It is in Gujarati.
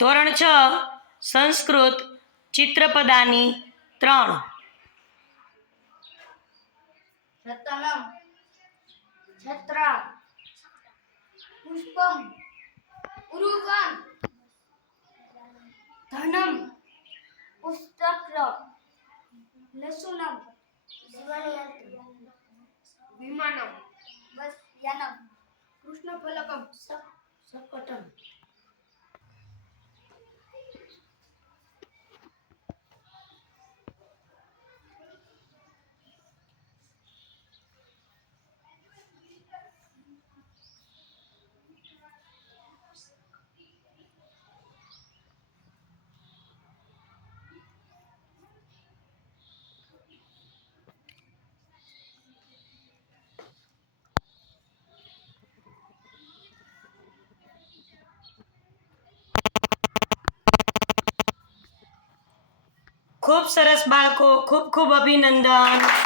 ધોરણ 6 સંસ્કૃત ચિત્રપદાની 3 રતનમ છત્રા પુષ્પમ ઉરુકમ ધનમ પુસ્તક લસુનમ વિમાનમ બસ યાનમ કૃષ્ણ ફલકમ શકટમ. ખૂબ સરસ બાળકો, ખૂબ ખૂબ અભિનંદન.